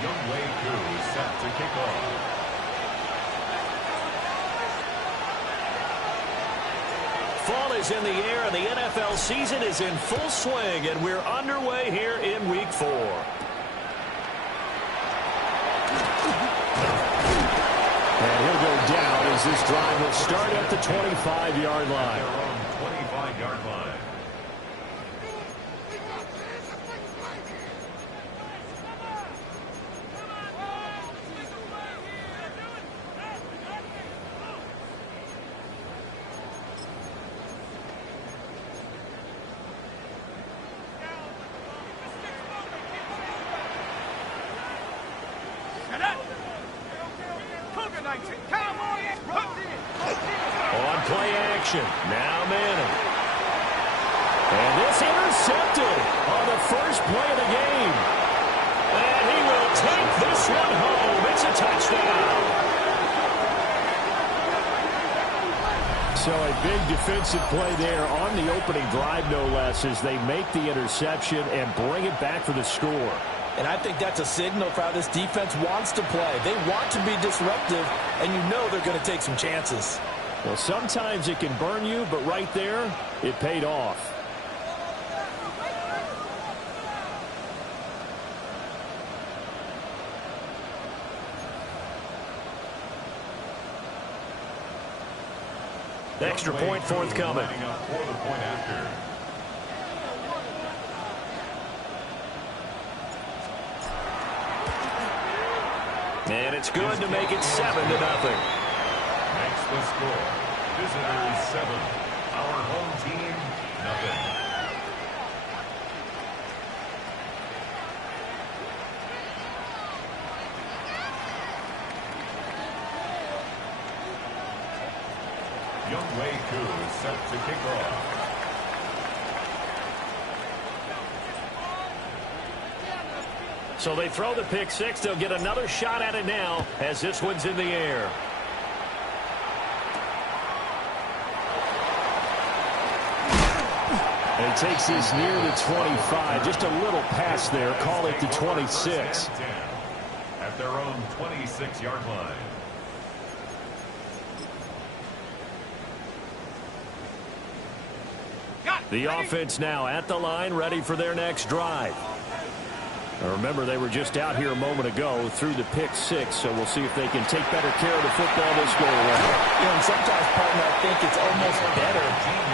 Set to kick off. Fall is in the air, and the NFL season is in full swing, and we're underway here in Week 4. And he'll go down as this drive will start at the 25-yard line. Their own 25-yard line. On play action, now Manning. And this intercepted on the first play of the game. And he will take this one home. It's a touchdown. So a big defensive play there on the opening drive, no less, as they make the interception and bring it back for the score. And I think that's a signal for how this defense wants to play. They want to be disruptive, and you know they're going to take some chances. Well, sometimes it can burn you, but right there, it paid off. Extra point forthcoming. And it's good to make it 7-0. Makes the score. Visitors 7. Our home team, nothing. Youngway Koo is set to kick off. So they throw the pick six. They'll get another shot at it now as this one's in the air. And he takes this near the 25. Just a little pass there. Call it the 26. At their own 26-yard line. The offense now at the line, ready for their next drive. Now remember, they were just out here a moment ago through the pick six, so we'll see if they can take better care of the football this go around. You know, and sometimes, partner, I think it's almost better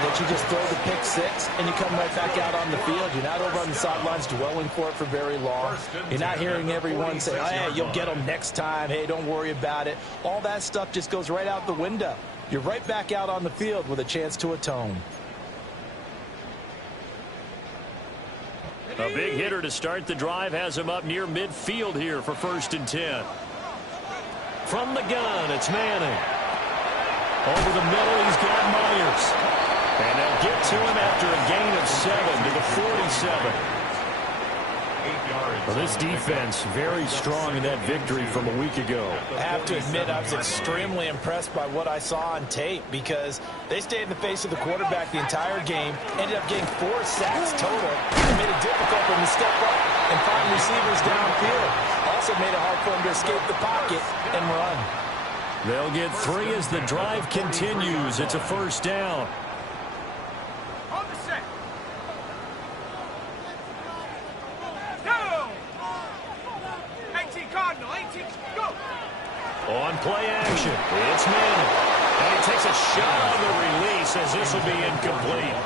that you just throw the pick six and you come right back out on the field. You're not over on the sidelines dwelling for it for very long. You're not hearing everyone say, oh, hey, you'll get them next time. Hey, don't worry about it. All that stuff just goes right out the window. You're right back out on the field with a chance to atone. A big hitter to start the drive has him up near midfield here for 1st and 10. From the gun, it's Manning. Over the middle, he's got Myers. And they'll get to him after a gain of 7 to the 47. Well, this defense very strong in that victory from a week ago. I have to admit, I was extremely impressed by what I saw on tape because they stayed in the face of the quarterback the entire game, ended up getting 4 sacks total, and made it difficult for him to step up and find receivers downfield. Also made it hard for him to escape the pocket and run. They'll get 3 as the drive continues. It's a 1st down. On play action, it's Manning. And he takes a shot on the release as this will be incomplete.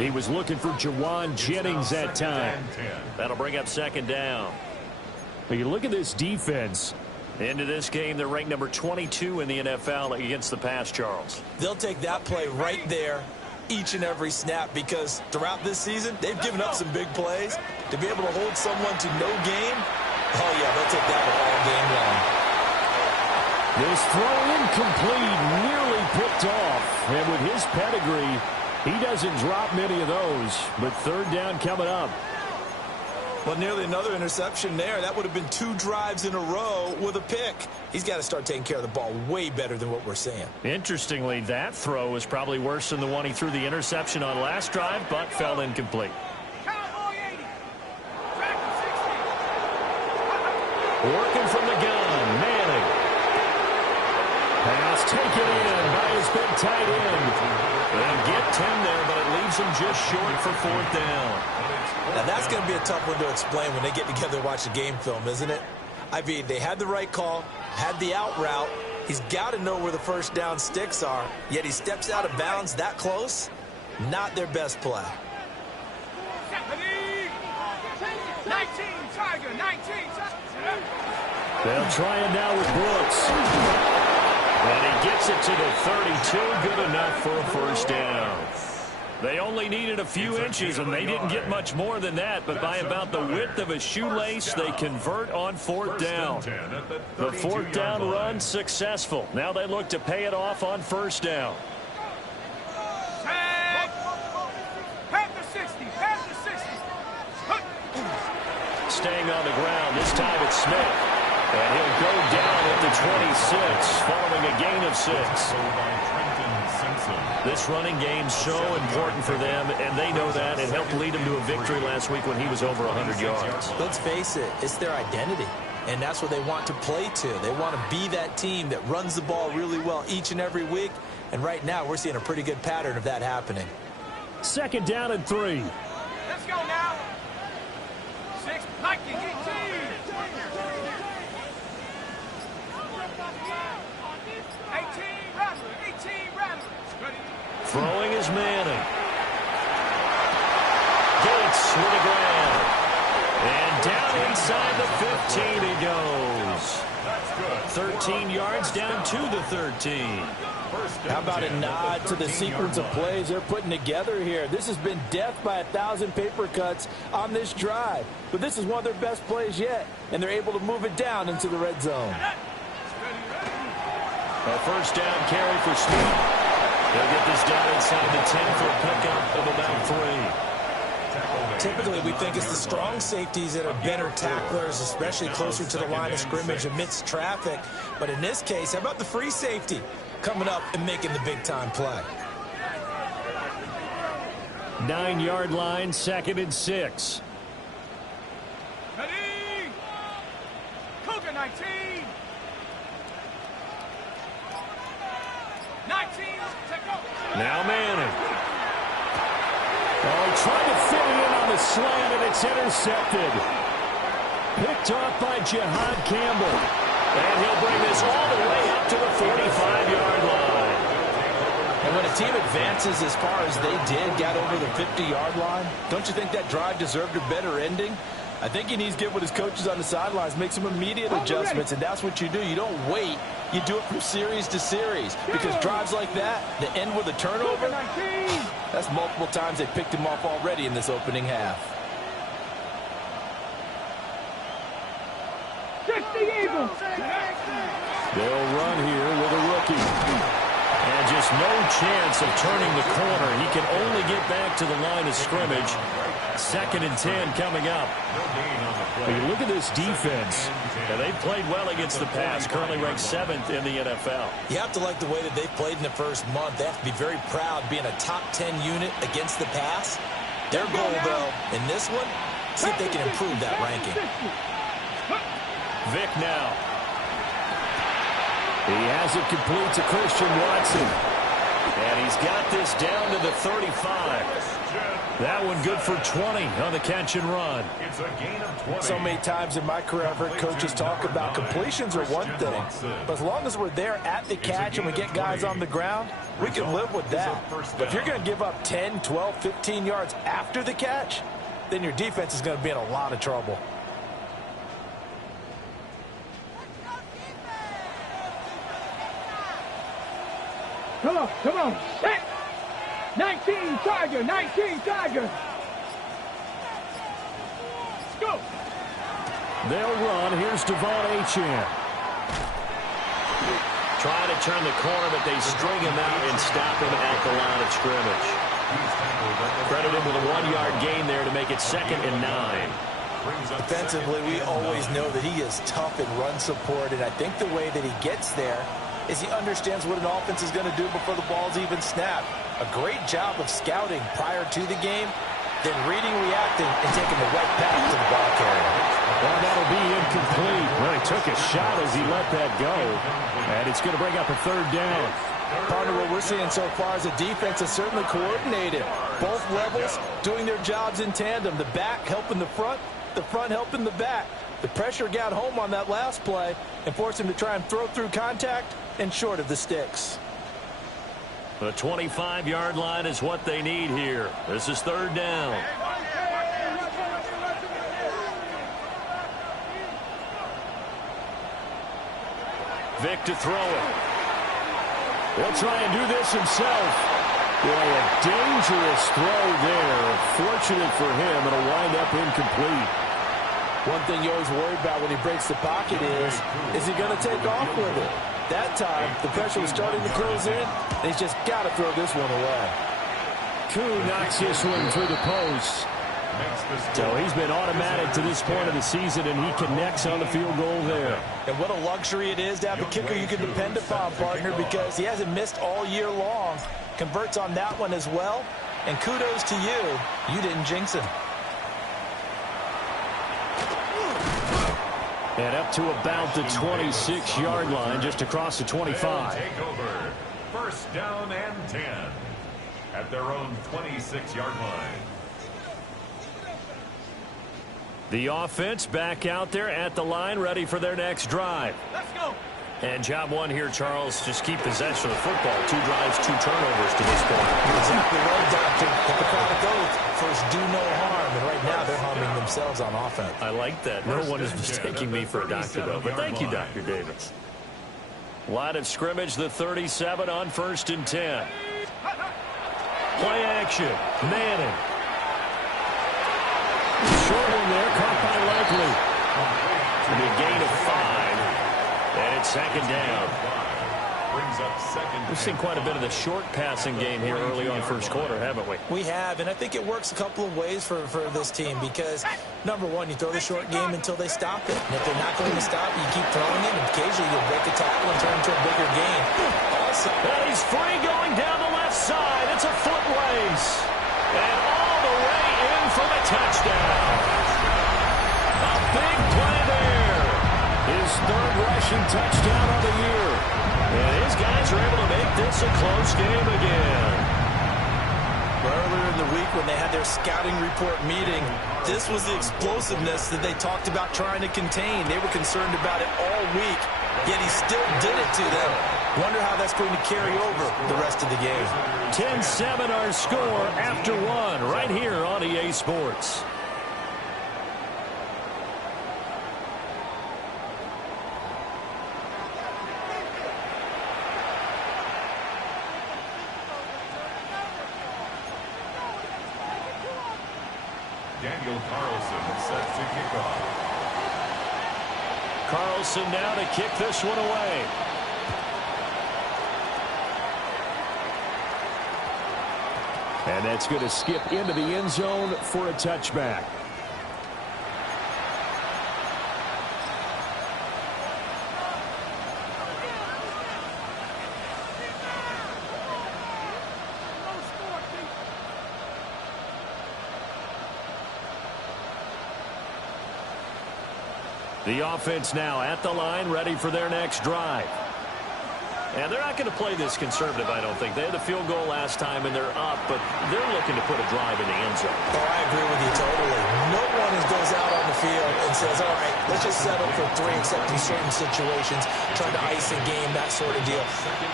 He was looking for Jawan Jennings that time. That'll bring up 2nd down. But you look at this defense. Into this game, they're ranked number 22 in the NFL against the pass, Charles. They'll take that play right there each and every snap because throughout this season, they've given up some big plays. To be able to hold someone to no gain, oh, yeah, they'll take that all game long. This throw incomplete, nearly picked off. And with his pedigree, he doesn't drop many of those. But 3rd down coming up. Well, nearly another interception there. That would have been 2 drives in a row with a pick. He's got to start taking care of the ball way better than what we're seeing. Interestingly, that throw was probably worse than the one he threw the interception on last drive, but fell incomplete. Working from the gun, Manning. Pass taken in by his big tight end. They'll get 10 there, but it leaves them just short for 4th down. Now, that's going to be a tough one to explain when they get together and watch the game film, isn't it? I mean, they had the right call, had the out route. He's got to know where the first down sticks are, yet he steps out of bounds that close. Not their best play. 19, Tiger, 19. They'll try it now with Brooks. And he gets it to the 32, good enough for a first down. They only needed a few inches, and they didn't get much more than that, but by about the width of a shoelace, they convert on 4th down. The 4th down run successful. Now they look to pay it off on 1st down. Staying on the ground, this time it's Smith. And he'll go down at the 26, following a gain of 6. This running game's so important for them, and they know that. It helped lead them to a victory last week when he was over 100 yards. Let's face it, it's their identity, and that's what they want to play to. They want to be that team that runs the ball really well each and every week, and right now we're seeing a pretty good pattern of that happening. 2nd down and 3. Let's go now. 6, like you get 18, Rattler. Throwing is Manning. Gates with a grab. And down inside the 15 he goes. 13 yards down to the 13. How about a nod to the sequence of plays they're putting together here? This has been death by 1,000 paper cuts on this drive. But this is one of their best plays yet, and they're able to move it down into the red zone. A first down carry for Smith. They'll get this down inside the 10 for a pickup of about 3. Typically, we think it's the strong safeties that are better tacklers, especially closer to the line of scrimmage amidst traffic. But in this case, how about the free safety coming up and making the big-time play? 9-yard line, 2nd and 6. Ready? Cougar 19. 19, take over. Now Manning. Oh, he tried to fit it in on the slant, and it's intercepted. Picked off by Jihad Campbell. And he'll bring this all the way up to the 45-yard line. And when a team advances as far as they did, got over the 50-yard line, don't you think that drive deserved a better ending? I think he needs to get with his coaches on the sidelines, make some immediate adjustments, and that's what you do. You don't wait. You do it from series to series, because drives like that end with a turnover, that's multiple times they picked him off already in this opening half. They'll run here with a rookie. And just no chance of turning the corner. He can only get back to the line of scrimmage. 2nd and 10 coming up. When you look at this defense, And they've played well against the pass, currently ranked 7th in the NFL. You have to like the way that they've played in the first month. They have to be very proud being a top 10 unit against the pass. Their goal, though, in this one, see if they can improve that ranking. Vic now. he has it complete to Christian Watson. And he's got this down to the 35. That one good for 20 on the catch and run. It's a gain of 20. So many times in my career, I've heard coaches talk about completions are one thing, but as long as we're there at the catch and we get guys on the ground, we can live with that. But if you're going to give up 10, 12, 15 yards after the catch, then your defense is going to be in a lot of trouble. Come on, set. 19 Tiger, 19 Tiger. Let's go. They'll run. Here's Devon Achane. Trying to turn the corner, but they string him out and stop him at the line of scrimmage. Credit him with a 1-yard gain there to make it 2nd and 9. Defensively, we always know that he is tough in run support, and I think the way that he gets there is he understands what an offense is going to do before the ball's even snapped. A great job of scouting prior to the game. then reading, reacting, and taking the right path to the ball carrier. Well, that'll be incomplete. Well, he took a shot as he let that go. And it's going to bring up a third down. Partner, what we're seeing so far is the defense is certainly coordinated. Both levels doing their jobs in tandem. The back helping the front helping the back. The pressure got home on that last play and forced him to try and throw through contact and short of the sticks. The 25-yard line is what they need here. This is third down. Vic to throw it. He'll try and do this himself. Boy, a dangerous throw there. Fortunate for him, it'll wind up incomplete. One thing you always worry about when he breaks the pocket is he going to take off with it? That time, the pressure was starting to close in, and he's just got to throw this one away. Koo knocks this one through the post. So he's been automatic to this point of the season, and he connects on the field goal there. And what a luxury it is to have a kicker you can depend upon, partner, because he hasn't missed all year long. Converts on that one as well. And kudos to you. You didn't jinx him. And up to about the 26-yard line, just across the 25. Takeover. First down and 10 at their own 26-yard line. The offense back out there at the line, ready for their next drive. Let's go. And job one here, Charles, just keep possession of the football. 2 drives, 2 turnovers to this point. You're exactly right, Doctor. Hippocratic oath. First, do no harm. And right now, they're harming themselves on offense. I like that. No one is mistaking me for a doctor, though. But thank you, Dr. Davis. Line of scrimmage, the 37 on 1st and 10. Play action. Manning. Short one there, caught by Likely. A gain of 5. And it's second down. Brings up second. We've seen quite a bit of the short passing game here early on first quarter, haven't we? We have, and I think it works a couple of ways for this team because, number one, you throw the short game until they stop it. And if they're not going to stop it, you keep throwing it, and occasionally you'll break a tackle and turn into a bigger gain. Also, and he's free going down the left side. It's a foot race. And all the way in for the touchdown. A big play there. His 3rd rushing touchdown of the year. And his guys are able to make this a close game again. Earlier in the week when they had their scouting report meeting, this was the explosiveness that they talked about trying to contain. They were concerned about it all week, yet he still did it to them. Wonder how that's going to carry over the rest of the game. 10-7 our score after 1 right here on EA Sports. Daniel Carlson set to kick off. Carlson now to kick this one away. And that's going to skip into the end zone for a touchback. The offense now at the line, ready for their next drive. And they're not going to play this conservative, I don't think. They had the field goal last time, and they're up, but they're looking to put a drive in the end zone. Oh, I agree with you totally. No one goes out on the field and says, all right, let's just settle for 3 except in certain situations, trying to ice a game, that sort of deal.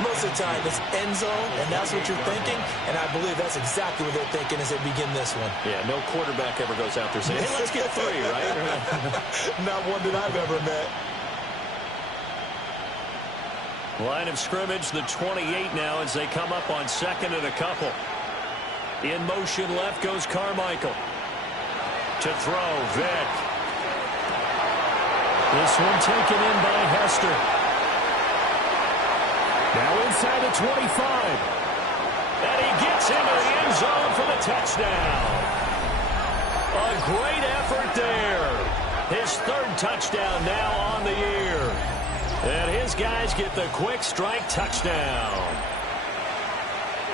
Most of the time, it's end zone, and that's what you're thinking, and I believe that's exactly what they're thinking as they begin this one. Yeah, no quarterback ever goes out there saying, hey, let's get 3, right? Not one that I've ever met. Line of scrimmage, the 28 now as they come up on 2nd and a couple. In motion left goes Carmichael. To throw, Vic. This one taken in by Hester. Now inside the 25. And he gets into the end zone for the touchdown. A great effort there. His 3rd touchdown now on the year. And his guys get the quick strike touchdown.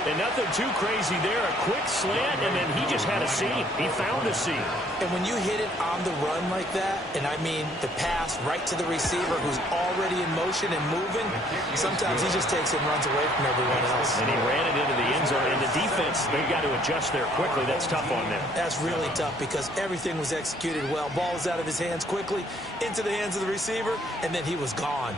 And nothing too crazy there. A quick slant, and then he just had a seam. He found a seam. And when you hit it on the run like that, and I mean the pass right to the receiver who's already in motion and moving, sometimes he just takes it and runs away from everyone else. And he ran it into the end zone. And the defense, they've got to adjust there quickly. That's tough on them. That's really tough because everything was executed well. Ball was out of his hands quickly, into the hands of the receiver, and then he was gone.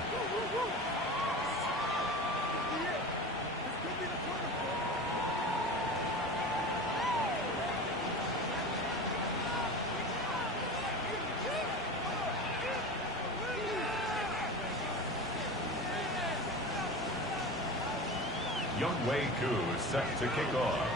Youngwei Koo set to kick off.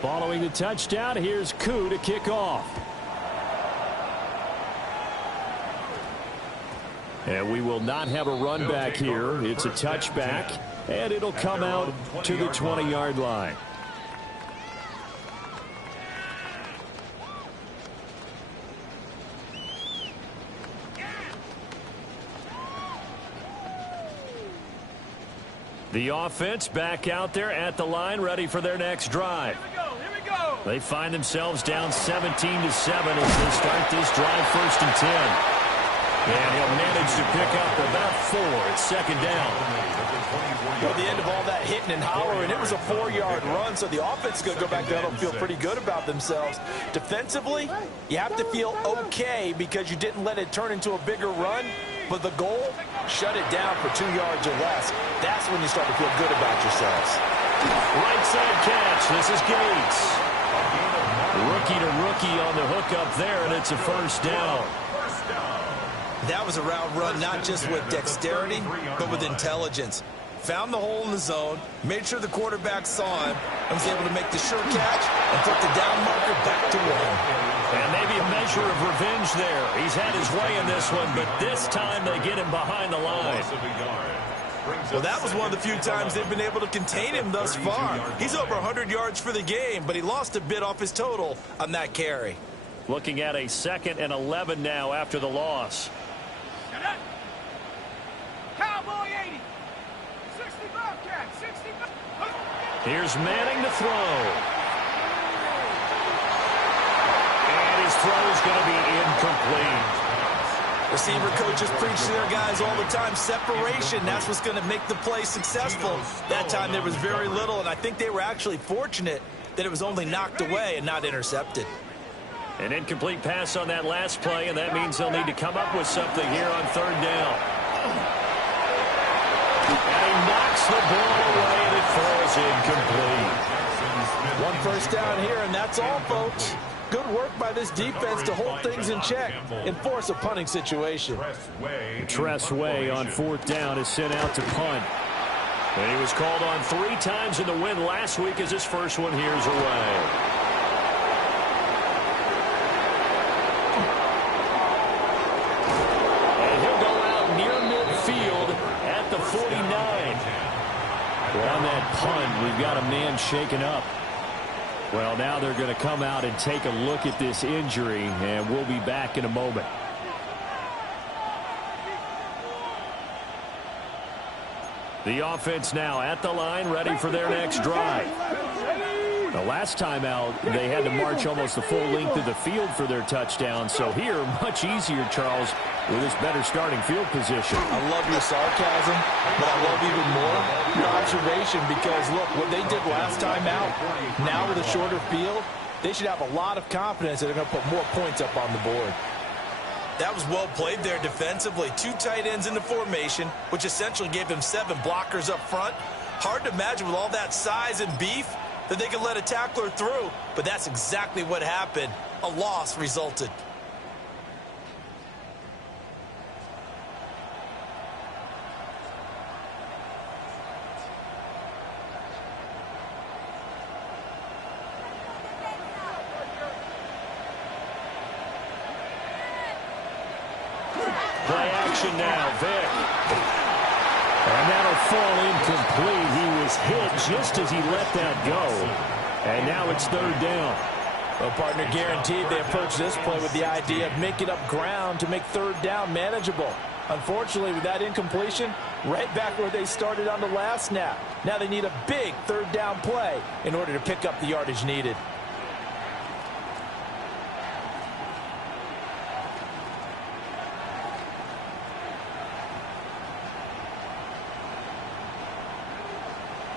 Following the touchdown, here's Koo to kick off. And we will not have a run back here. It's a touchback, and it'll come out to the 20-yard line. The offense back out there at the line, ready for their next drive. Here we go. They find themselves down 17-7 as they start this drive, 1st and 10. And he'll manage to pick up about 4 at 2nd down. Well, the end of all that hitting and hollering, it was a 4-yard run, so the offense is going to go back there and feel pretty good about themselves. Defensively, you have to feel okay because you didn't let it turn into a bigger run, but the goal, shut it down for 2 yards or less. That's when you start to feel good about yourselves. Right side catch. This is Gates. Rookie to rookie on the hook up there, and it's a 1st down. That was a route run not just with dexterity, but with intelligence. Found the hole in the zone, made sure the quarterback saw him, and was able to make the sure catch and put the down marker back to one. And maybe a measure of revenge there. He's had his way in this one, but this time they get him behind the line. Well, that was one of the few times they've been able to contain him thus far. He's over 100 yards for the game, but he lost a bit off his total on that carry. Looking at a 2nd and 11 now after the loss. Cowboy 80. 65 cat. 65. Here's Manning to throw. And his throw is going to be incomplete. Receiver coaches preach to their guys all the time. Separation, that's what's going to make the play successful. That time there was very little, and I think they were actually fortunate that it was only knocked away and not intercepted. An incomplete pass on that last play, and that means they'll need to come up with something here on 3rd down. And he knocks the ball away, and it falls incomplete. 1 1st down here, and that's all, folks. Good work by this defense to hold things in check and force a punting situation. Tressway on 4th down is sent out to punt. And he was called on 3 times in the win last week as his first one here's away. And he'll go out near midfield at the 49. Well, on that punt, we've got a man shaken up. Well, now they're going to come out and take a look at this injury, and we'll be back in a moment. The offense now at the line, ready for their next drive. The last time out, they had to march almost the full length of the field for their touchdown. So here, much easier, Charles, with this better starting field position. I love your sarcasm, but I love even more your observation because, look, what they did last time out, now with a shorter field, they should have a lot of confidence that they're going to put more points up on the board. That was well played there defensively. 2 tight ends in the formation, which essentially gave them 7 blockers up front. Hard to imagine with all that size and beef that they could let a tackler through, but that's exactly what happened. A loss resulted. Play action now, Vic. And that'll fall incomplete. He was hit just as he let that go. And now it's 3rd down. Well, partner, guaranteed they approach this play with the idea of making up ground to make third down manageable. Unfortunately, with that incompletion, right back where they started on the last snap. Now they need a big third down play in order to pick up the yardage needed.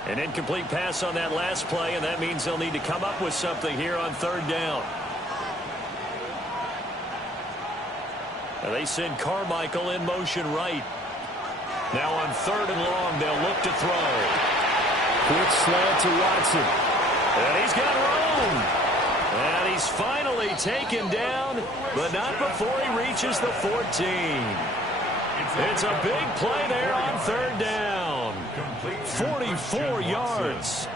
An incomplete pass on that last play, and that means they'll need to come up with something here on third down. And they send Carmichael in motion right. Now on third and long, they'll look to throw. Quick slant to Watson. And he's got room. And he's finally taken down, but not before he reaches the 14. It's a big play there on third down. 44 yards.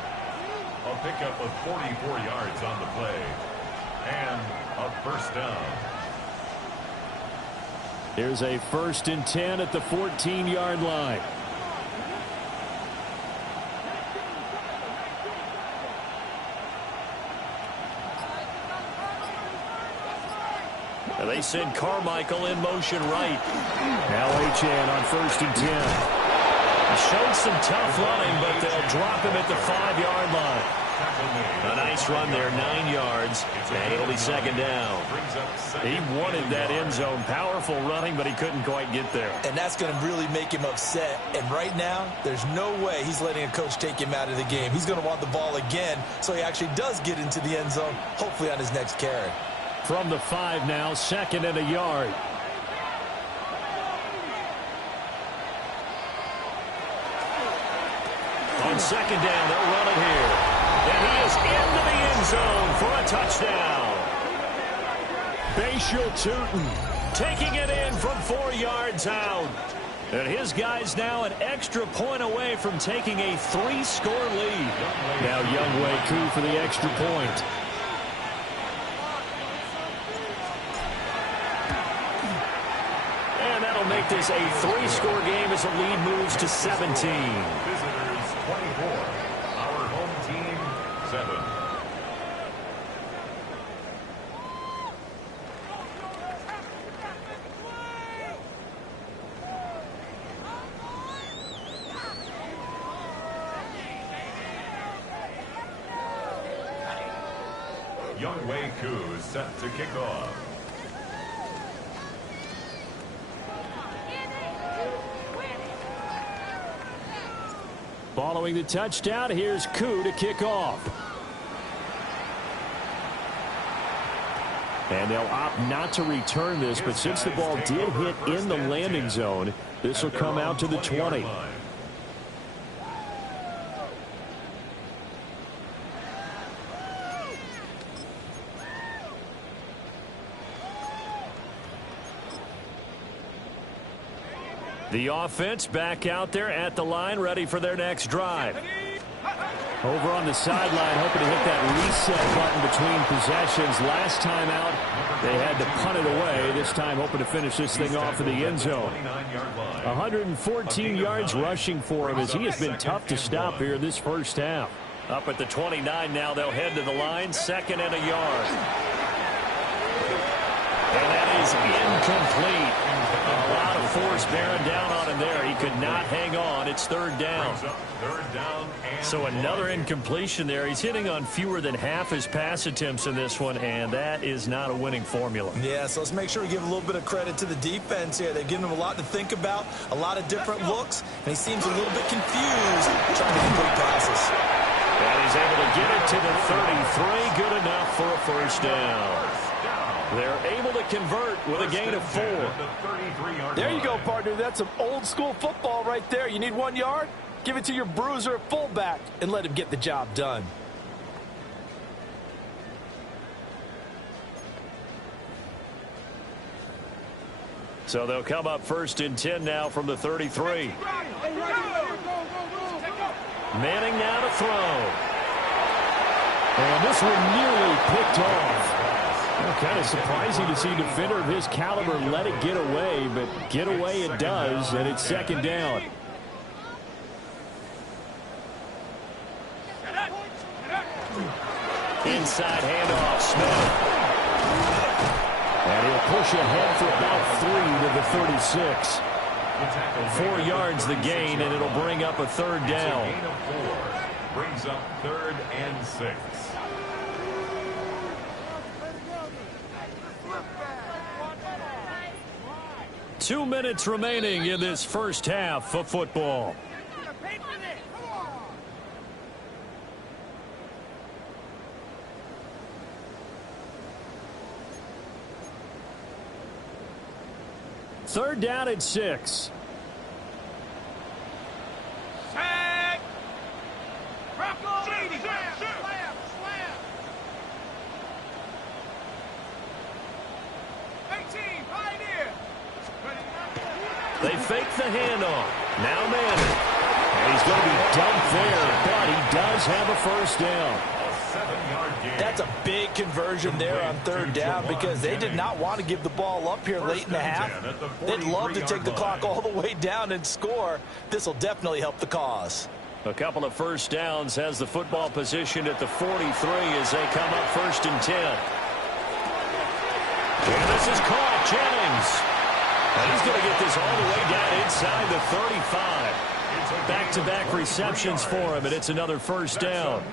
A pickup of 44 yards on the play. And a first down. Here's a 1st and 10 at the 14-yard line. And they send Carmichael in motion right. Now Achane on 1st and 10. He showed some tough running, but they'll drop him at the 5-yard line. A nice run there, 9 yards, and it'll be second down. He wanted that end zone. Powerful running, but he couldn't quite get there. And that's going to really make him upset. And right now, there's no way he's letting a coach take him out of the game. He's going to want the ball again, so he actually does get into the end zone, hopefully on his next carry. From the 5 now, 2nd and a yard. On second down, they'll run it here. And he is into the end zone for a touchdown. Bashal Tootin taking it in from 4 yards out. And his guy's now an extra point away from taking a 3-score lead. Now Younghoe Koo for the extra point. And that'll make this a 3-score game as the lead moves to 17. Visitors 24. Our home team 7. Younghoe Koo set to kick off. Following the touchdown, here's Koo to kick off. And they'll opt not to return this, but since the ball did hit in the landing zone, this will come out to the 20. The offense back out there at the line, ready for their next drive. Over on the sideline, hoping to hit that reset button between possessions. Last time out, they had to punt it away. This time, hoping to finish this thing off in the end zone. 114 yards rushing for him as he has been tough to stop here this first half. Up at the 29 now, they'll head to the line, 2nd and a yard. And that is incomplete. A lot of force bearing down on him there. He could not hang on. It's 3rd down. So another incompletion there. He's hitting on fewer than half his pass attempts in this one, and that is not a winning formula. Yeah, so let's make sure we give a little bit of credit to the defense here. They've given him a lot to think about, a lot of different looks, and he seems a little bit confused trying to complete passes. And he's able to get it to the 33. Good enough for a first down. They're able to convert with a gain of 4. There you go, partner. That's some old-school football right there. You need 1 yard? Give it to your bruiser fullback and let him get the job done. So they'll come up 1st and 10 now from the 33. Manning now to throw. And this one nearly picked off. Well, kind of surprising to see a defender of his caliber let it get away, but get away it does, and it's 2nd down. Inside handoff, Smith. And he'll push ahead for about 3 to the 36. 4 yards the gain, and it'll bring up a third down. It's a gain of 4. Brings up 3rd and 6. Two minutes remaining in this first half of football. Third down at 6. Sack. Bronco. Slam. Slam. 18. Pioneer. They fake the handoff. Now Madden. And he's going to be dumped there, but he does have a first down. A 7-yard gain. That's a big conversion there on third down because they did not want to give the ball up here late in the half. They'd love to take the clock all the way down and score. This will definitely help the cause. A couple of first downs has the football position at the 43 as they come up 1st and 10. And this is caught. Jennings. And he's going to get this all the way down inside the 35. Back-to-back receptions for him, and it's another first down.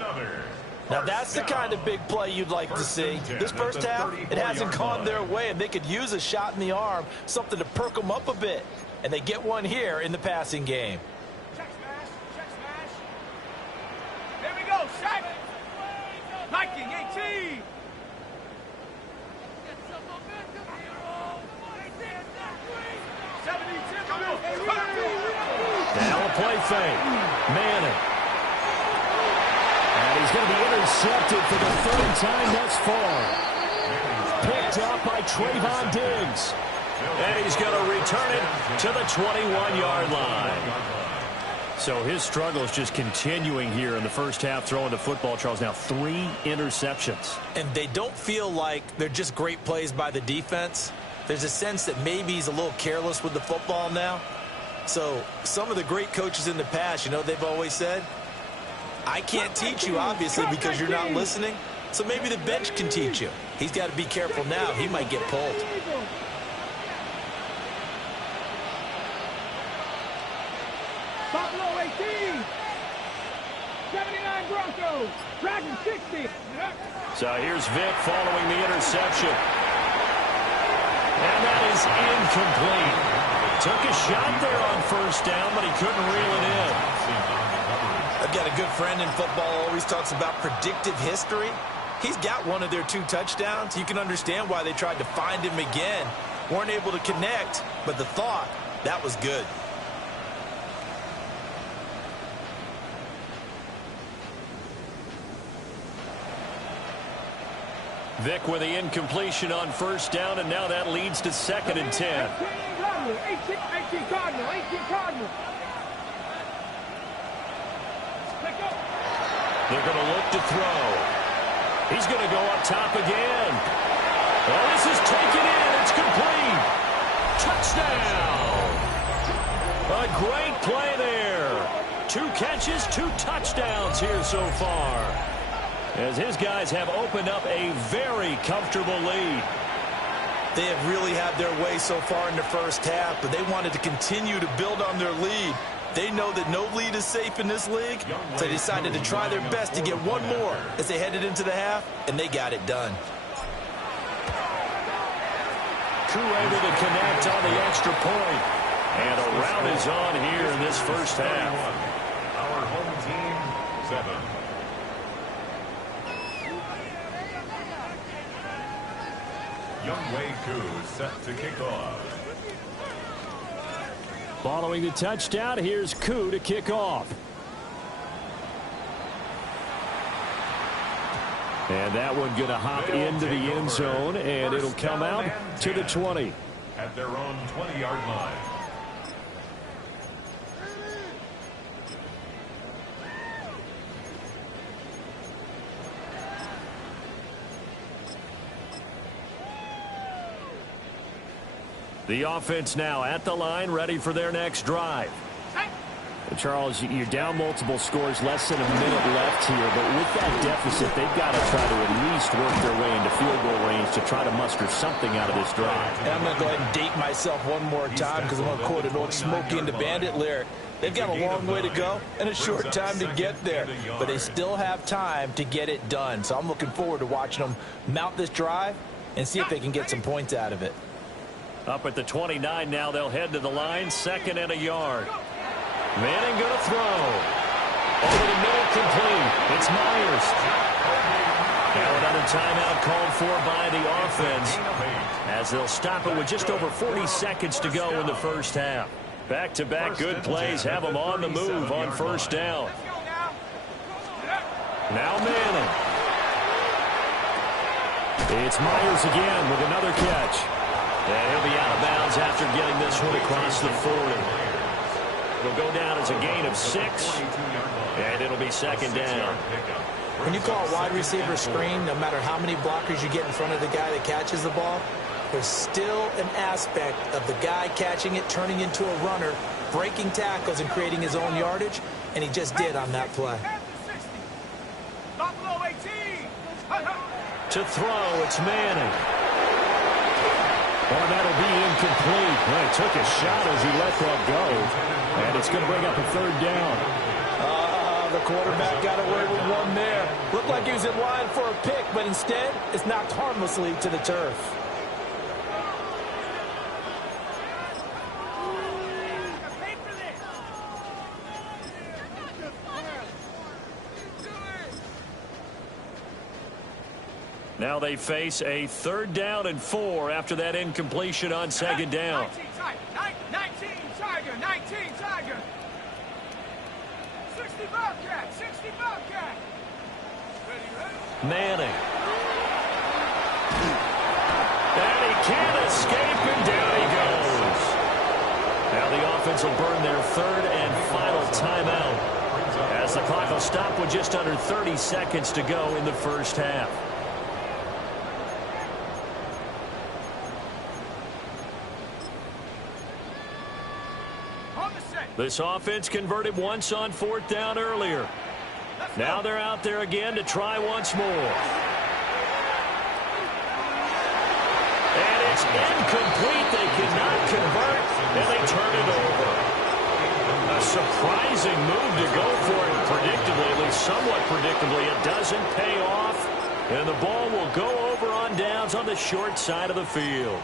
Now, that's the kind of big play you'd like to see. This first half, it hasn't gone their way, and they could use a shot in the arm, something to perk them up a bit. And they get one here in the passing game. Check smash. Check smash. There we go. Sack. Viking 18. Now a play fake. Manning. And he's going to be intercepted for the 3rd time thus far. Picked up by Trayvon Diggs. And he's going to return it to the 21-yard line. So his struggle is just continuing here in the first half throwing the football, Charles. Now 3 interceptions. And they don't feel like they're just great plays by the defense. There's a sense that maybe he's a little careless with the football now. So some of the great coaches in the past, you know, they've always said, I can't teach you, obviously, because you're not listening. So maybe the bench can teach you. He's got to be careful now. He might get pulled. Buffalo 18. 79 Broncos. Dragon 60. So here's Vic following the interception. And that is incomplete. Took a shot there on first down, but he couldn't reel it in. I've got a good friend in football who always talks about predictive history. He's got one of their 2 touchdowns. You can understand why they tried to find him again. Weren't able to connect, but the thought, that was good. Vic with the incompletion on first down, and now that leads to 2nd and 10. 18 Cardinal. 18 Cardinal. They're going to look to throw. He's going to go up top again. Well, this is taken in. It's complete. Touchdown. A great play there. 2 catches, 2 touchdowns here so far, as his guys have opened up a very comfortable lead. They have really had their way so far in the first half, but they wanted to continue to build on their lead. They know that no lead is safe in this league, so they decided to try their best to get one more as they headed into the half, and they got it done. Crew able to connect on the extra point. And a rout is on here in this first half. Our home team, 7. Youngwei Koo set to kick off. Following the touchdown, here's Koo to kick off. And that one going to hop into the end zone, and it'll come out to the 20. At their own 20-yard line. The offense now at the line, ready for their next drive. Charles, you're down multiple scores, less than a minute left here, but with that deficit, they've got to try to at least work their way into field goal range to try to muster something out of this drive. And I'm going to go ahead and date myself one more time because I'm going to quote an old Smokey and the Bandit lyric. They've got a long way to go and a short time to get there, but they still have time to get it done. So I'm looking forward to watching them mount this drive and see if they can get some points out of it. Up at the 29 now, they'll head to the line, 2nd and a yard. Manning going to throw. Over the middle, complete. It's Myers. Now another timeout called for by the offense as they'll stop it with just over 40 seconds to go in the first half. Back-to-back good plays have them on the move on first down. Now Manning. It's Myers again with another catch. And he'll be out of bounds after getting this one across the 40. It'll go down as a gain of 6, and it'll be 2nd down. When you call a wide receiver screen, no matter how many blockers you get in front of the guy that catches the ball, there's still an aspect of the guy catching it, turning into a runner, breaking tackles and creating his own yardage, and he just did on that play. To throw, it's Manning. Oh, that'll be incomplete. Well, he took a shot as he let that go, and it's going to bring up a 3rd down. The quarterback got away with one there. Looked like he was in line for a pick, but instead, it's knocked harmlessly to the turf. Now they face a 3rd down and 4 after that incompletion on 2nd down. 19 Tiger. 60 Bobcat. Manning. And he can't escape, and down he goes. Now the offense will burn their 3rd and final timeout as the clock will stop with just under 30 seconds to go in the first half. This offense converted once on 4th down earlier. Now they're out there again to try once more. And it's incomplete. They cannot convert, and they turn it over. A surprising move to go for it predictably, at least somewhat predictably. It doesn't pay off, and the ball will go over on downs on the short side of the field.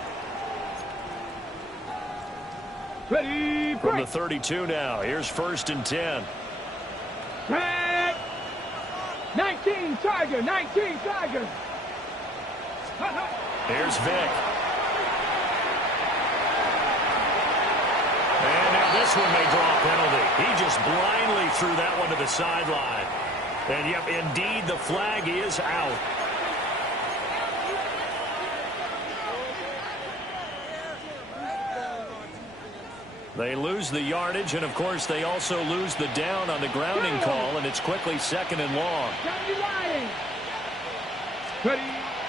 Ready, from the 32 now. Here's 1st and 10. 19 Tiger. Here's Vic. And now this one may draw a penalty. He just blindly threw that one to the sideline. And yep, indeed, the flag is out. They lose the yardage, and of course they also lose the down on the grounding call, and it's quickly 2nd and long.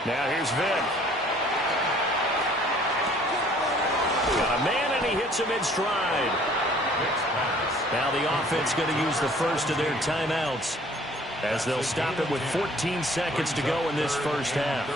Now here's Vic. Got a man, and he hits him in stride. Now the offense going to use the first of their timeouts as they'll stop it with 14 seconds to go in this first half.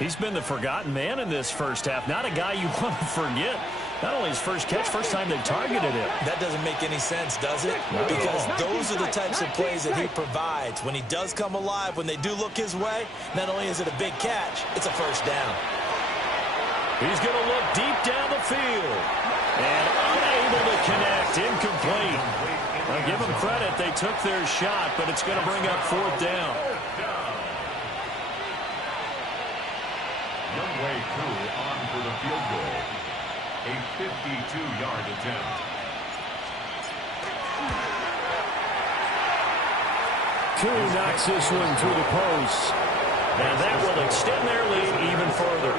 He's been the forgotten man in this first half. Not a guy you want to forget. Not only his first catch, first time they've targeted him. That doesn't make any sense, does it? Because those are the types of plays that he provides. When he does come alive, when they do look his way, not only is it a big catch, it's a first down. He's going to look deep down the field. And unable to connect, incomplete. I'll give them credit, they took their shot, but it's going to bring up 4th down. Youngway Koo on for the field goal. A 52-yard attempt. Koo knocks this one through the post. And that will extend their lead even further.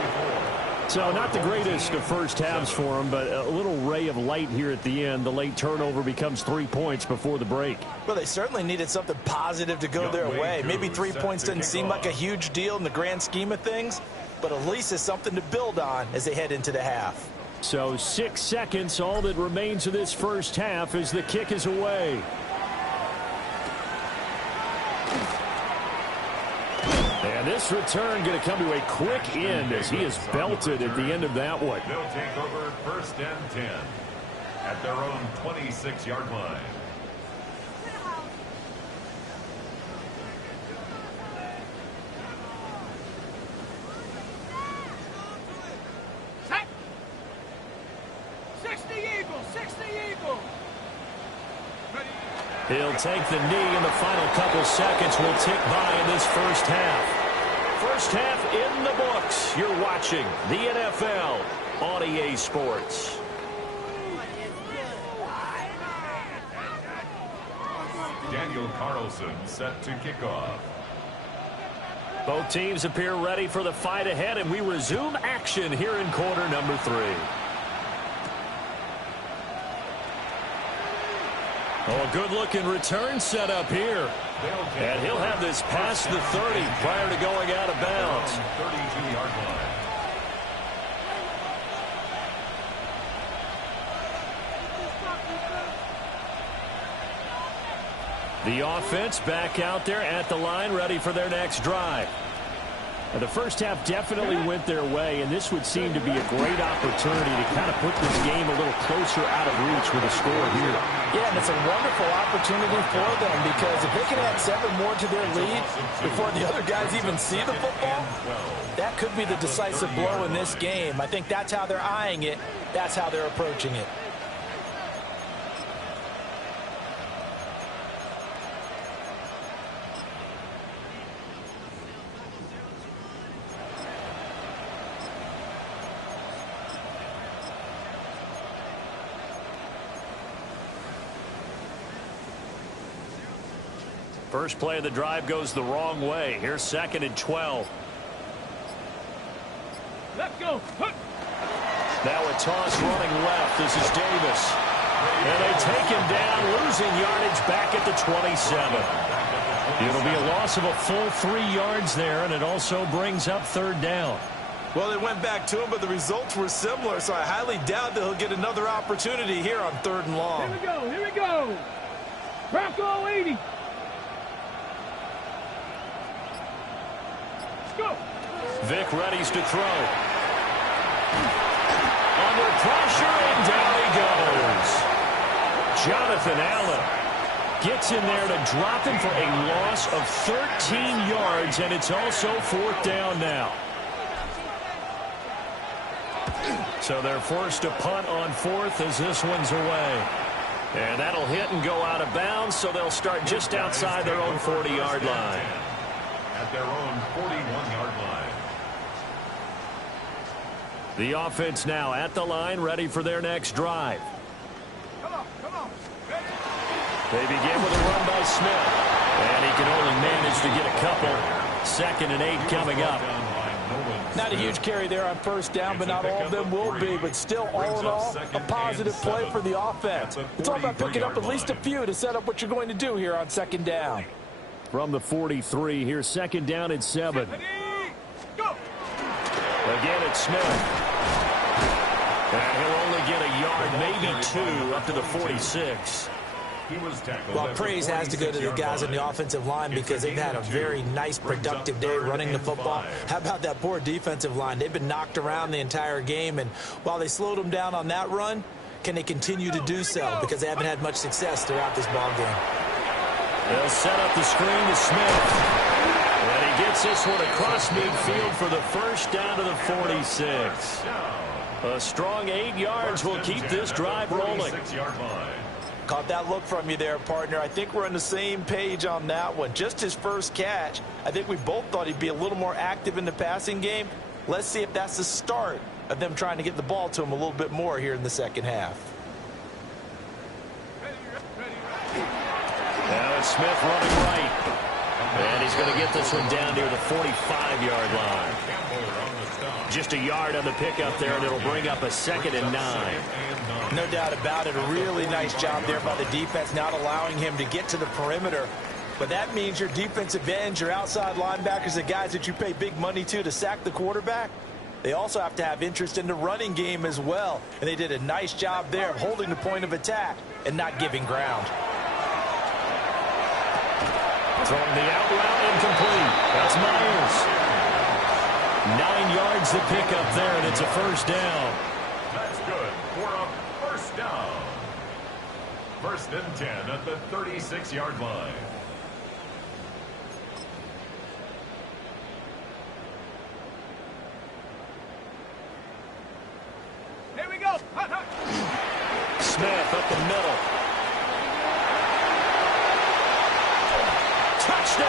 So not the greatest of first halves for them, but a little ray of light here at the end. The late turnover becomes 3 points before the break. Well, they certainly needed something positive to go their way. Maybe 3 points doesn't seem like a huge deal in the grand scheme of things, but at least it's something to build on as they head into the half. So 6 seconds, all that remains of this first half as the kick is away. And this return going to come to a quick end as he is belted at the end of that one. They'll take over 1st and 10 at their own 26-yard line. Set. 60 Eagles, 60 Eagles. He'll take the knee, and the final couple seconds will tick by in this first half. First half in the books. You're watching the NFL on EA Sports. Daniel Carlson set to kick off. Both teams appear ready for the fight ahead, and we resume action here in quarter number 3. Oh, a good-looking return set up here. And he'll have this past the 30 prior to going out of bounds. 32-yard line. The offense back out there at the line, ready for their next drive. Now, the first half definitely went their way, and this would seem to be a great opportunity to kind of put this game a little closer out of reach with a score here. Yeah, and it's a wonderful opportunity for them because if they can add 7 more to their lead before the other guys even see the football, that could be the decisive blow in this game. I think that's how they're eyeing it. That's how they're approaching it. First play of the drive goes the wrong way. Here's 2nd and 12. Let's go. Now a toss running left. This is Davis. And they take him down, losing yardage back at the 27. It'll be a loss of a full 3 yards there, and it also brings up 3rd down. Well, they went back to him, but the results were similar, so I highly doubt that he'll get another opportunity here on 3rd and long. Here we go. Here we go. Bronco 80. Go. Vic readies to throw. Under pressure, and down he goes. Jonathan Allen gets in there to drop him for a loss of 13 yards, and it's also 4th down now. So they're forced to punt on 4th as this one's away. And that'll hit and go out of bounds, so they'll start just outside their own 40-yard line. At their own 41-yard line. The offense now at the line, ready for their next drive. Come on, come on. They begin with a run by Smith. And he can only manage to get a couple. 2nd and 8 coming up. Not a huge carry there on 1st down, but not all of them will be. But still, all in all, a positive play for the offense. It's all about picking up at least a few to set up what you're going to do here on 2nd down. From the 43, here's 2nd down and 7. Go. Again, it's Smith. And he'll only get a yard, maybe 2, up to the 46. Well, praise has to go to the guys on the offensive line because they've had a very nice, productive day running the football. How about that poor defensive line? They've been knocked around the entire game, and while they slowed them down on that run, can they continue to do so? Because they haven't had much success throughout this ball game. They'll set up the screen to Smith. And he gets this one across midfield for the 1st down to the 46. A strong 8 yards will keep this drive rolling. Caught that look from you there, partner. I think we're on the same page on that one. Just his first catch. I think we both thought he'd be a little more active in the passing game. Let's see if that's the start of them trying to get the ball to him a little bit more here in the 2nd half. Now it's Smith running right. And he's going to get this one down near the 45-yard line. Just a yard on the pickup there, and it'll bring up a 2nd and 9. No doubt about it. A really nice job there by the defense, not allowing him to get to the perimeter. But that means your defensive ends, your outside linebackers, the guys that you pay big money to sack the quarterback, they also have to have interest in the running game as well. And they did a nice job there of holding the point of attack and not giving ground. Throwing the out route incomplete. That's Myers. 9 yards to pick up there, and it's a first down. That's good for a first down. 1st and 10 at the 36-yard line. Here we go. Smith up the middle. Touchdown!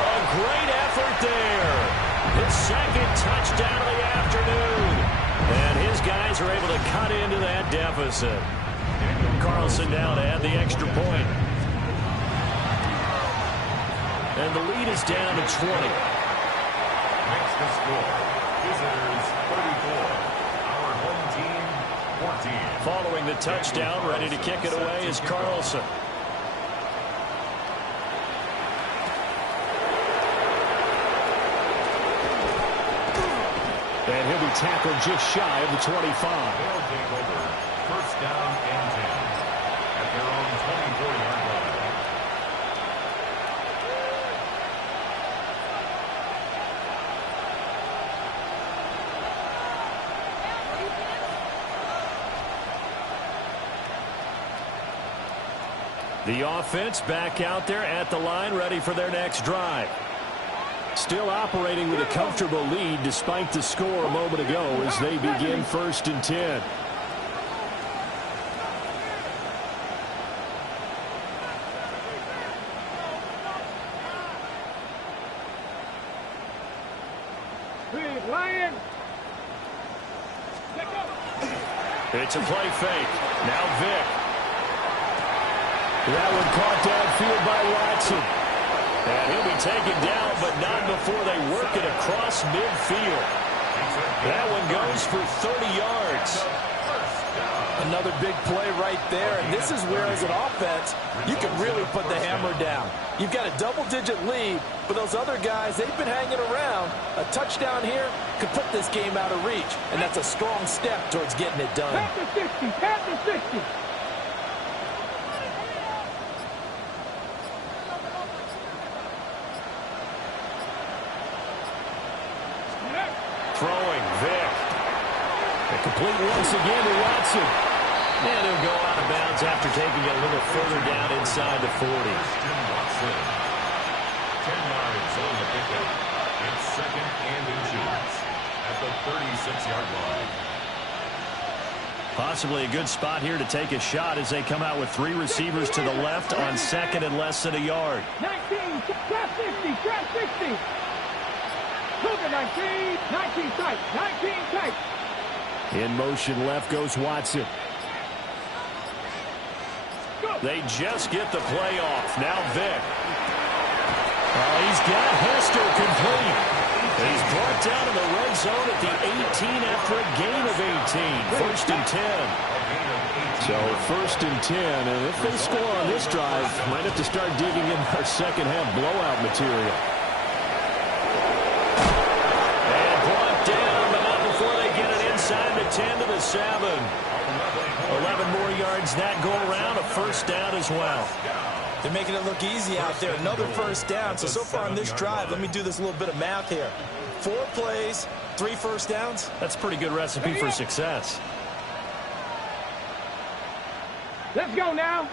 A great effort there. His 2nd touchdown of the afternoon. And his guys are able to cut into that deficit. Carlson now to add the extra point. And the lead is down to 20. Makes the score. Visitors 34. Our home team 14. Following the touchdown, ready to kick it away is Carlson. And he'll be tackled just shy of the 25. They'll take over 1st down and 10 at their own 24-yard line. The offense back out there at the line, ready for their next drive. Still operating with a comfortable lead despite the score a moment ago as they begin 1st and 10. It's a play fake. Now Vick. That one caught downfield by Watson. And he'll be taken down, but not before they work it across midfield. That one goes for 30 yards. Another big play right there, and this is where, as an offense, you can really put the hammer down. You've got a double-digit lead, but those other guys, they've been hanging around. A touchdown here could put this game out of reach, and that's a strong step towards getting it done. Pat the 60, pat the 60. Throwing, Vick. And complete once again to Watson. And he'll go out of bounds after taking it a little further down inside the 40. 10 yards on the pickup. It's 2nd and inches at the 36-yard line. Possibly a good spot here to take a shot as they come out with 3 receivers to the left on 2nd and less than a yard. 19, trap 60, trap 60. Look at 19, 19 tight, 19 tight. In motion left goes Watson. They just get the play off. Now Vick. He's got Hester complete. He's brought down in the red zone at the 18 after a gain of 18. 1st and 10. So 1st and 10. And if they score on this drive, might have to start digging in our second half blowout material. And brought down, but not before they get it inside the 10 to the 7. 11 more yards that go around, a first down as well. They're making it look easy out there. Another first down. So far on this drive, let me do this little bit of math here. 4 plays, 3 first downs. That's a pretty good recipe for success. Let's go now.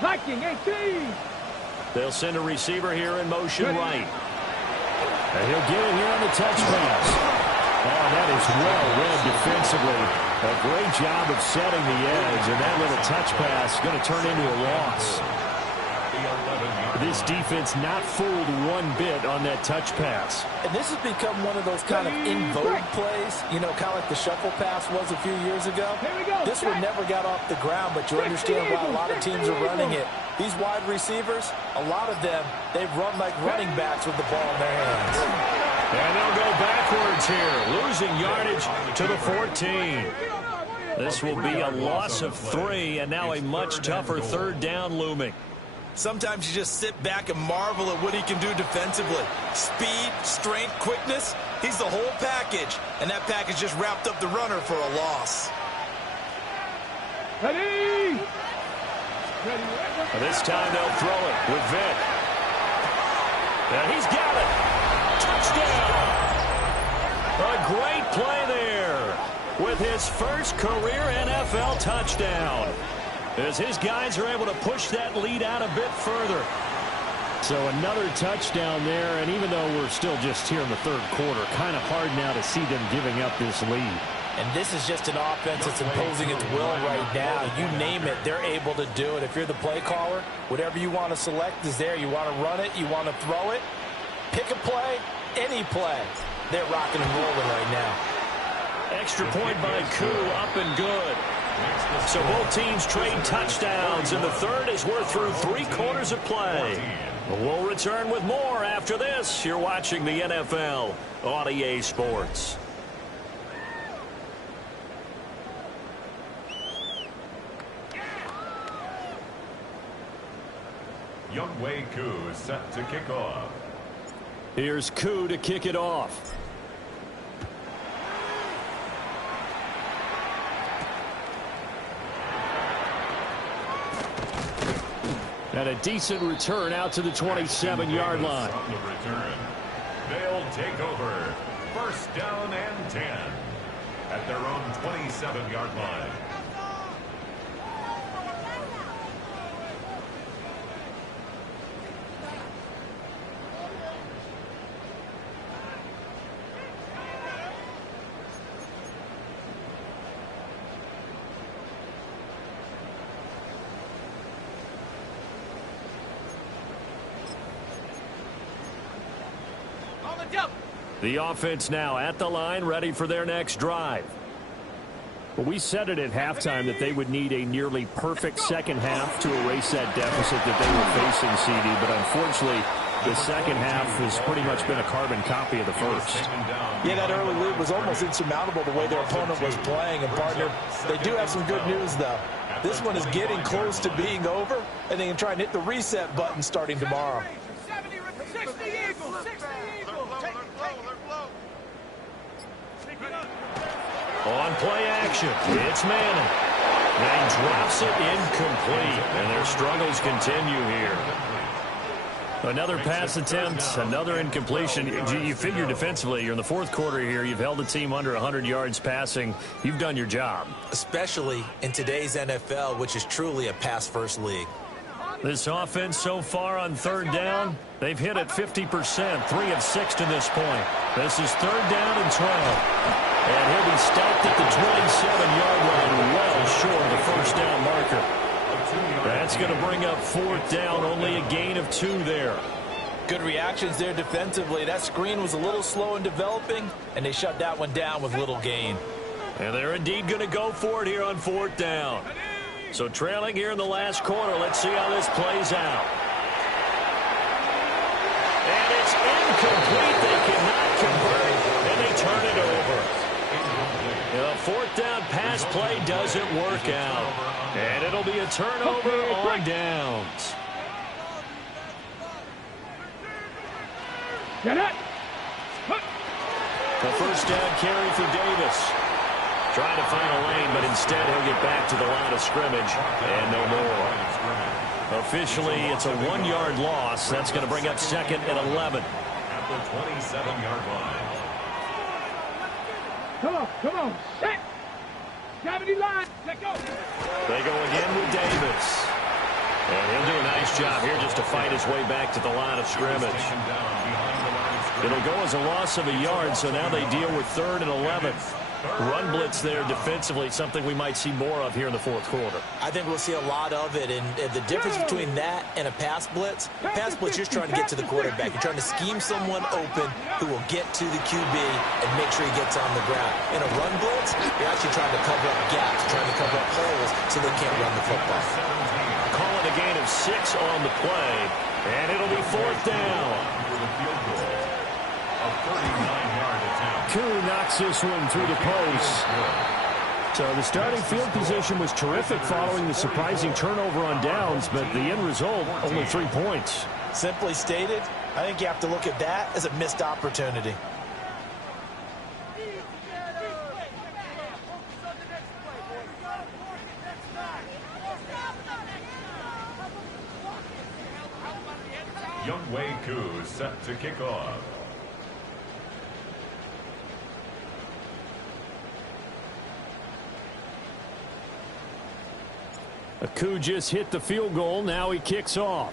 Viking 18. They'll send a receiver here in motion right. And he'll get it here on the touch pass. Oh, that is well read defensively. A great job of setting the edge, and that little touch pass is going to turn into a loss. This defense not fooled one bit on that touch pass. And this has become one of those kind of in vogue plays, you know, kind of like the shuffle pass was a few years ago. This one never got off the ground, but you understand why a lot of teams are running it. These wide receivers, a lot of them, they've run like running backs with the ball in their hands. And they'll go backwards here, losing yardage to the 14. This will be a loss of 3, and now a much tougher 3rd down looming. Sometimes you just sit back and marvel at what he can do defensively. Speed, strength, quickness, he's the whole package. And that package just wrapped up the runner for a loss. Ready! This time they'll throw it with Vic. And he's got it. Touchdown. A great play there with his first career NFL touchdown, as his guys are able to push that lead out a bit further. So another touchdown there, and even though we're still just here in the third quarter, kind of hard now to see them giving up this lead. And this is just an offense that's imposing its will right now. You name it, they're able to do it. If you're the play caller, whatever you want to select is there. You want to run it, you want to throw it, pick a play, any play. They're rocking and rolling right now. Extra point by Koo, up and good. So both teams trade touchdowns, and the third as we're through 3 quarters of play. We'll return with more after this. You're watching the NFL on EA Sports. Younghoe Koo is set to kick off. Here's Koo to kick it off. And a decent return out to the 27-yard line. On the return. They'll take over. First down and 10 at their own 27-yard line. The offense now at the line, ready for their next drive. Well, we said it at halftime that they would need a nearly perfect second half to erase that deficit that they were facing, CD. But unfortunately, the second half has pretty much been a carbon copy of the first. Yeah, that early lead was almost insurmountable the way their opponent was playing. And, partner, they do have some good news, though. This one is getting close to being over, and they can try and hit the reset button starting tomorrow. 60 Eagles! 60 Eagles! On play action, it's Manning. And he drops it incomplete, and their struggles continue here. Another pass attempt, another incompletion. You figure defensively, you're in the fourth quarter here. You've held the team under 100 yards passing. You've done your job. Especially in today's NFL, which is truly a pass-first league. This offense so far on third down, they've hit it 50%, 3 of 6 to this point. This is third down and 12. And he'll be stopped at the 27-yard line, well short of the first down marker. That's going to bring up fourth down, only a gain of 2 there. Good reactions there defensively. That screen was a little slow in developing, and they shut that one down with little gain. And they're indeed going to go for it here on fourth down. So trailing here in the last quarter, let's see how this plays out. And it's incomplete. They cannot convert, and they turn it over. The fourth down pass play doesn't work out. And it'll be a turnover on downs. Get it! The first down carry for Davis. Trying to find a lane, but instead he'll get back to the line of scrimmage and no more. Officially, it's a 1-yard loss. That's going to bring up second and 11. At the 27-yard line. Come on, set! Gravity line, let go! They go again with Davis. And he'll do a nice job here just to fight his way back to the line of scrimmage. It'll go as a loss of a yard, so now they deal with third and 11. Run blitz there defensively, something we might see more of here in the fourth quarter. I think we'll see a lot of it, and the difference between that and a pass blitz, you're trying to get to the quarterback. You're trying to scheme someone open who will get to the QB and make sure he gets on the ground. In a run blitz, you're actually trying to cover up gaps, trying to cover up holes so they can't run the football. Calling a gain of 6 on the play, and it'll be fourth down. A 39-yard attempt. Koo knocks this one through the post. So the starting field position was terrific following the surprising turnover on downs, but the end result, only 3 points. Simply stated, I think you have to look at that as a missed opportunity. Youngwei Koo set to kick off. Koo just hit the field goal. Now he kicks off.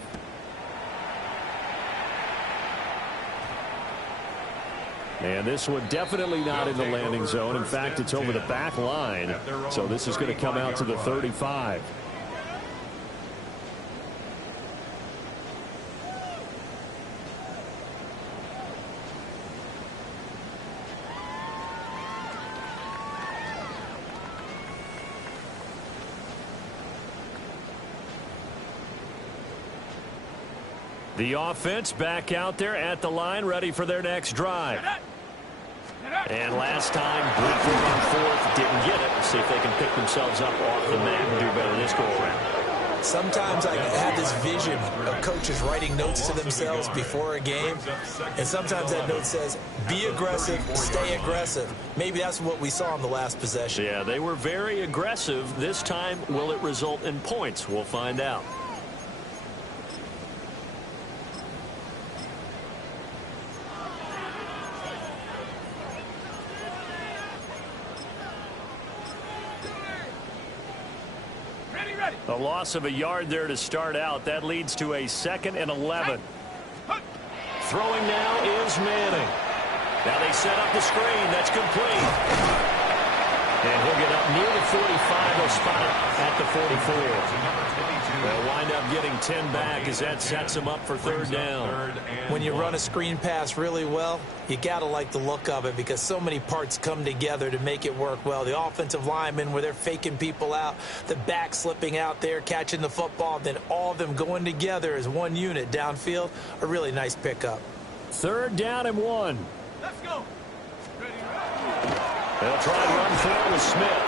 And this one definitely not in the landing zone. In fact, it's over the back line. So this is going to come out to the 35. The offense back out there at the line, ready for their next drive. And last time, briefly on fourth, didn't get it. See if they can pick themselves up off the mat and do better this go-around. Sometimes I have this vision of coaches writing notes to themselves before a game, and sometimes that note says, be aggressive, stay aggressive. Maybe that's what we saw in the last possession. Yeah, they were very aggressive. This time, will it result in points? We'll find out. A loss of a yard there to start out. That leads to a 2nd and 11. Throwing now is Manning. Now they set up the screen. That's complete. And he'll get up near the 45. He'll spot it at the 44. They'll wind up getting 10 back as that sets him up for 3rd down. When you run a screen pass really well, you got to like the look of it because so many parts come together to make it work well. The offensive linemen where they're faking people out, the back slipping out there, catching the football, then all of them going together as one unit downfield. A really nice pickup. 3rd down and 1. Let's go. They'll try and run forward with Smith.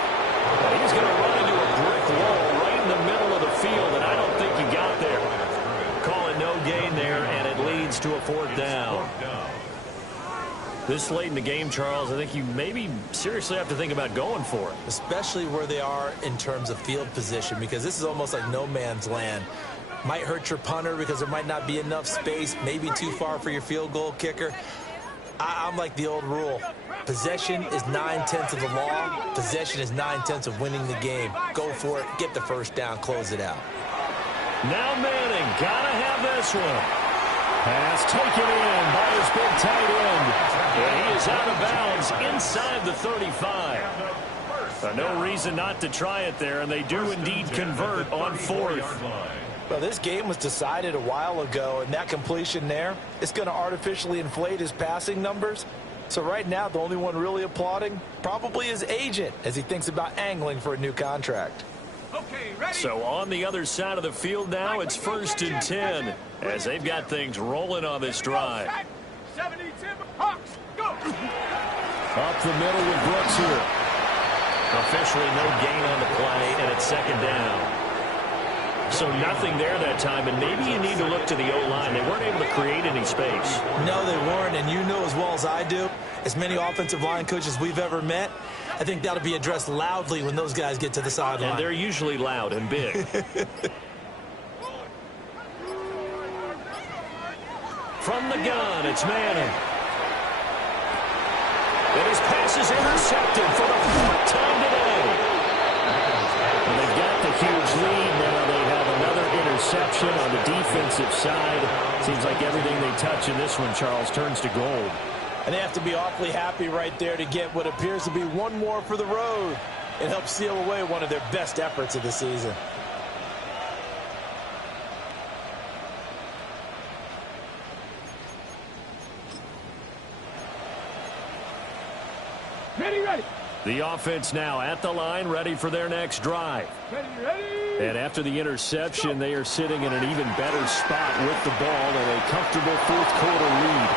But he's going to run into a brick wall right in the middle of the field, and I don't think he got there. Call it no gain there, and it leads to a 4th down. This late in the game, Charles, I think you maybe seriously have to think about going for it. Especially where they are in terms of field position, because this is almost like no man's land. Might hurt your punter because there might not be enough space, maybe too far for your field goal kicker. I'm like the old rule. Possession is 9/10 of the law. Possession is 9/10 of winning the game. Go for it. Get the 1st down. Close it out. Now Manning. Gotta have this one. Pass taken in by his big tight end. And he is out of bounds inside the 35. No reason not to try it there, and they do indeed convert on 4th. Well, this game was decided a while ago, and that completion there, it's going to artificially inflate his passing numbers. So right now, the only one really applauding probably his agent as he thinks about angling for a new contract. Okay, ready? So on the other side of the field now, it's 1st and 10 as they've got things rolling on this drive. 72 Hawks, go! Up the middle with Brooks here. Officially no gain on the play, and it's 2nd down. So nothing there that time, and maybe you need to look to the O-line. They weren't able to create any space. No, they weren't, and you know as well as I do, as many offensive line coaches we've ever met, I think that'll be addressed loudly when those guys get to the sideline. And they're usually loud and big. From the gun, it's Manning. And his pass is intercepted for the 4th time today. And they've got the huge lead now. They have another interception on the defensive side. Seems like everything they touch in this one, Charles, turns to gold. And they have to be awfully happy right there to get what appears to be one more for the road. It helps seal away one of their best efforts of the season. Ready. The offense now at the line, ready for their next drive. Ready. And after the interception, they are sitting in an even better spot with the ball and a comfortable 4th quarter lead.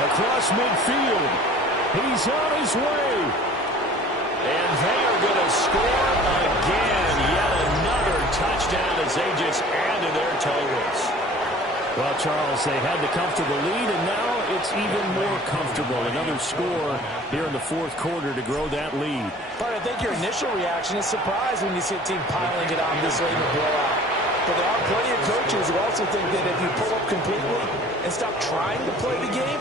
Across midfield, he's on his way. And as they just add to their totals. Well, Charles, they had the comfortable lead, and now it's even more comfortable. Another score here in the fourth quarter to grow that lead. But I think your initial reaction is surprise when you see a team piling it on this late in the blowout. But there are plenty of coaches who also think that if you pull up completely and stop trying to play the game,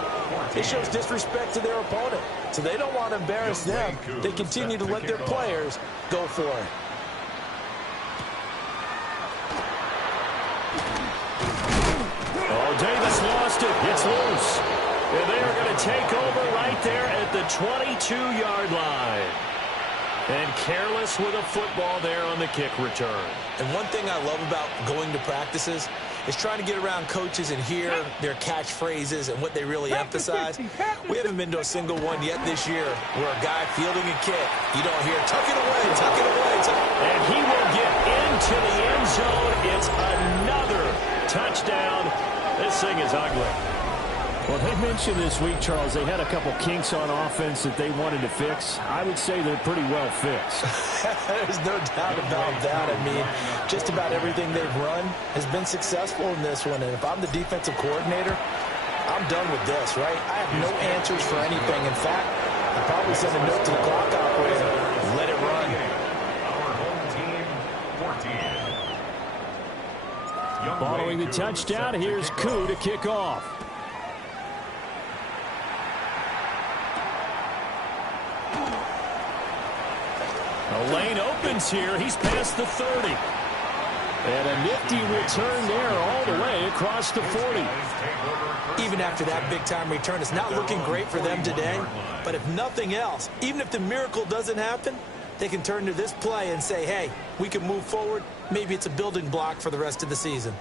it shows disrespect to their opponent. So they don't want to embarrass them. They continue to let their players go for it. Oh, Davis lost it. It's loose. And they are going to take over right there at the 22-yard line. And careless with a football there on the kick return. And one thing I love about going to practices is trying to get around coaches and hear their catchphrases and what they really emphasize. We haven't been to a single one yet this year where a guy fielding a kick, you don't hear, tuck it away, tuck it away, tuck it away. And he will get into the end zone. It's another touchdown. This thing is ugly. Well, they mentioned this week, Charles, they had a couple kinks on offense that they wanted to fix. I would say they're pretty well fixed. There's no doubt about that. I mean, just about everything they've run has been successful in this one. And if I'm the defensive coordinator, I'm done with this, right? I have no answers for anything. In fact, I'd probably send a note to the clock operator. Let it run. Our home team, 14. Following the touchdown, here's Koo to kick off. The lane opens here. He's past the 30. And a nifty return there all the way across the 40. Even after that big-time return, it's not looking great for them today. But if nothing else, even if the miracle doesn't happen, they can turn to this play and say, hey, we can move forward. Maybe it's a building block for the rest of the season.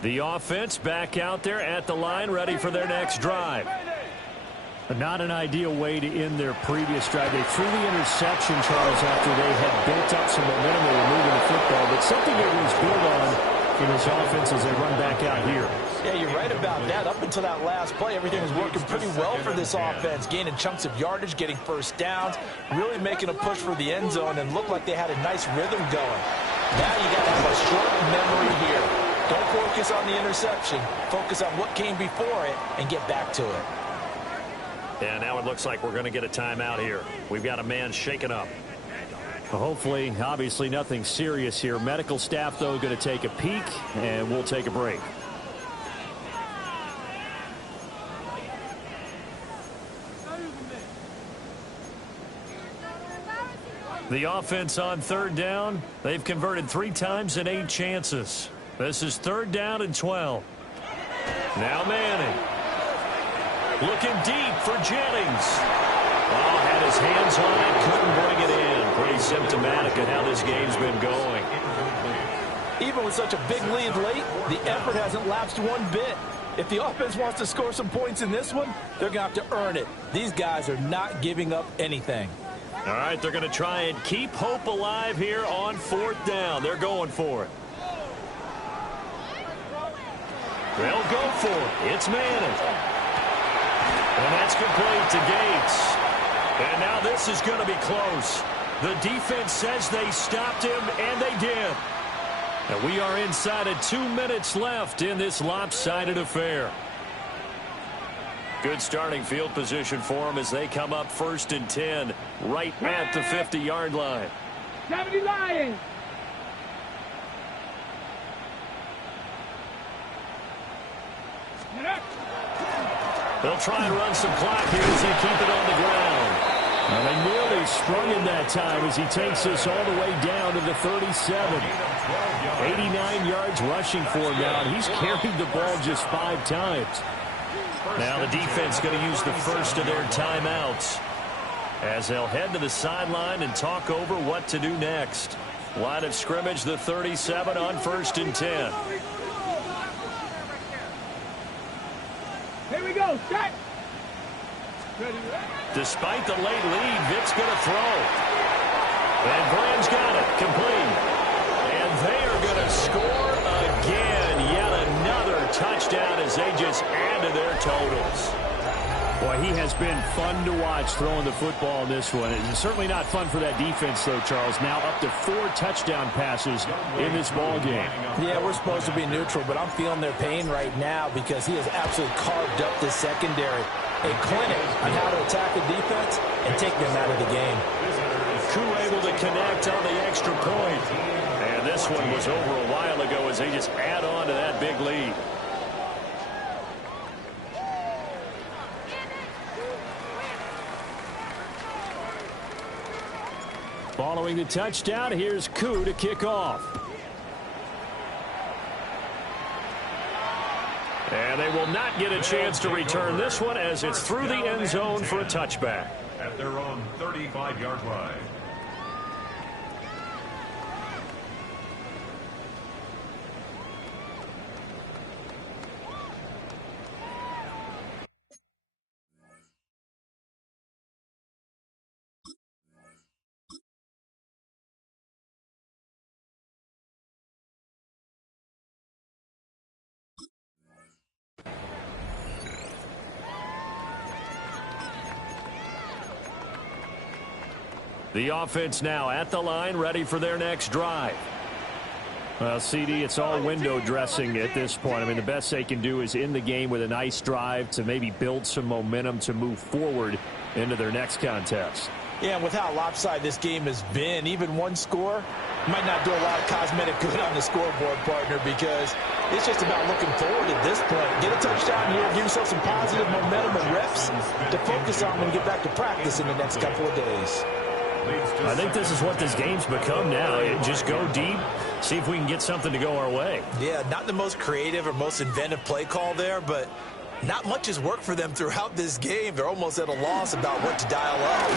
The offense back out there at the line, ready for their next drive. Not an ideal way to end their previous drive. They threw the interception, Charles, after they had built up some momentum. They were moving the football, but something that was built on in this offense as they run back out here. Yeah, you're right about that. Up until that last play, everything was working pretty well for this offense, gaining chunks of yardage, getting first downs, really making a push for the end zone, and looked like they had a nice rhythm going. Now you got to have a short memory here. Don't focus on the interception. Focus on what came before it and get back to it. And now it looks like we're going to get a timeout here. We've got a man shaken up. Well, hopefully, obviously nothing serious here. Medical staff, though, going to take a peek, and we'll take a break. The offense on third down. They've converted 3 times in 8 chances. This is 3rd down and 12. Now Manning. Looking deep for Jennings. Oh, had his hands on it, couldn't bring it in. Pretty symptomatic of how this game's been going. Even with such a big lead late, the effort hasn't lapsed one bit. If the offense wants to score some points in this one, they're going to have to earn it. These guys are not giving up anything. All right, they're going to try and keep hope alive here on 4th down. They're going for it. They'll go for it. It's Manning. And that's complete to Gates. And now this is going to be close. The defense says they stopped him, and they did. And we are inside of 2 minutes left in this lopsided affair. Good starting field position for them as they come up 1st and 10 right at the 50-yard line. 70 Lions. They'll try and run some clock here as he keep it on the ground. And they nearly sprung him that time as he takes us all the way down to the 37. 89 yards rushing for him now, and he's carried the ball just 5 times. Now the defense going to use the first of their timeouts as they'll head to the sideline and talk over what to do next. Line of scrimmage, the 37 on 1st and 10. Here we go, set. Despite the late lead, Vic's going to throw. And Graham's got it, complete. And they are going to score again. Yet another touchdown as they just add to their totals. Boy, he has been fun to watch throwing the football in this one. It's certainly not fun for that defense, though, Charles. Now up to 4 touchdown passes in this ball game. Yeah, we're supposed to be neutral, but I'm feeling their pain right now because he has absolutely carved up this secondary. A clinic on how to attack the defense and take them out of the game. Koo able to connect on the extra point. And this one was over a while ago as they just add on to that big lead. Following the touchdown, here's Koo to kick off. And they will not get a chance to return this one as it's through the end zone for a touchback. At their own 35-yard line. The offense now at the line, ready for their next drive. Well, CD, it's all window dressing at this point. I mean, the best they can do is in the game with a nice drive to maybe build some momentum to move forward into their next contest. Yeah, and with how lopsided this game has been, even one score might not do a lot of cosmetic good on the scoreboard, partner, because it's just about looking forward at this point. Get a touchdown here, give yourself some positive momentum and reps to focus on when you get back to practice in the next couple of days. I think this is what this game's become now. Just go deep, see if we can get something to go our way. Yeah, not the most creative or most inventive play call there, but not much has worked for them throughout this game. They're almost at a loss about what to dial up.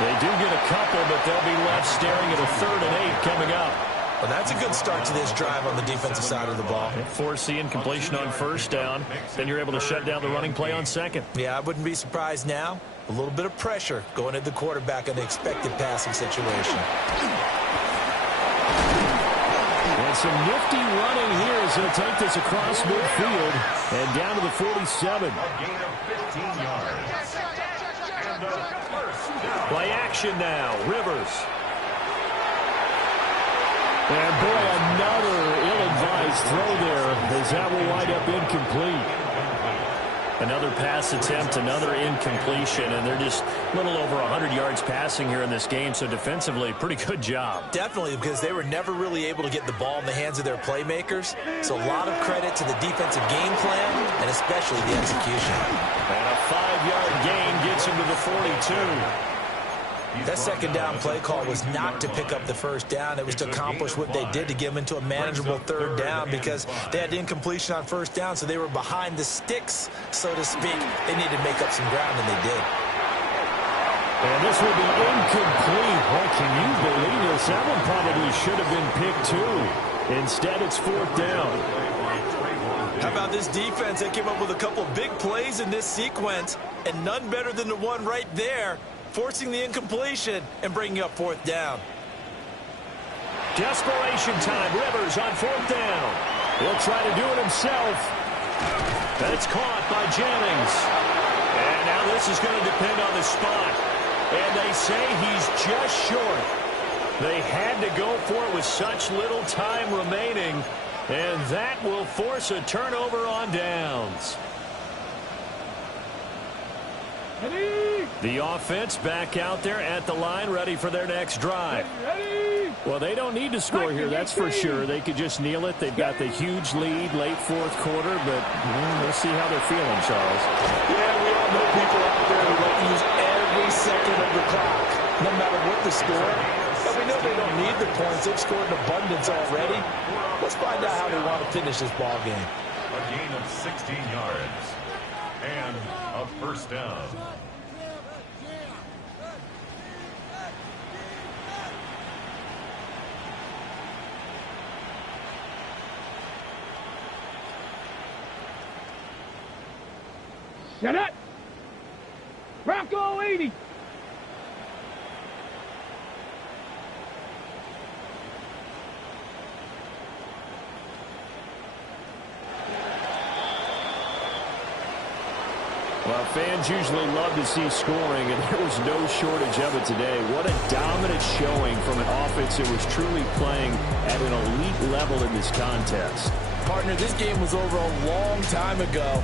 They do get a couple, but they'll be left staring at a 3rd and 8 coming up. Well, that's a good start to this drive on the defensive side of the ball. Force the incompletion on 1st down. Then you're able to shut down the running play on 2nd. Yeah, I wouldn't be surprised now. A little bit of pressure going at the quarterback in the expected passing situation. And some nifty running here as he'll take this across midfield and down to the 47. A gain of 15 yards. And a first down. Play action now. Rivers. And boy, another ill-advised throw there as that will wind up incomplete. Another pass attempt, another incompletion, and they're just a little over 100 yards passing here in this game, so defensively, pretty good job. Definitely, because they were never really able to get the ball in the hands of their playmakers, so a lot of credit to the defensive game plan, and especially the execution. And a 5-yard gain gets him to the 42. That 2nd down play call was not to pick up the 1st down. It was to accomplish what they did to get them into a manageable 3rd down because they had incompletion on 1st down, so they were behind the sticks, so to speak. They needed to make up some ground, and they did. And this will be incomplete. What can you believe this? That one probably should have been picked too. Instead, it's 4th down. How about this defense? They came up with a couple big plays in this sequence, and none better than the one right there, forcing the incompletion and bringing up 4th down. Desperation time. Rivers on 4th down. He'll try to do it himself. That's caught by Jennings. And now this is going to depend on the spot. And they say he's just short. They had to go for it with such little time remaining. And that will force a turnover on downs. The offense back out there at the line, ready for their next drive. Well, they don't need to score here, that's for sure. They could just kneel it. They've got the huge lead late 4th quarter, but we'll see how they're feeling, Charles. Yeah, we all know people out there who like to use every second of the clock, no matter what the score. But we know they don't need the points. They've scored in abundance already. Let's find out how they want to finish this ball game. A gain of 16 yards. And a 1st down. Shut up! Bronco 80! Well, fans usually love to see scoring, and there was no shortage of it today. What a dominant showing from an offense that was truly playing at an elite level in this contest. Partner, this game was over a long time ago,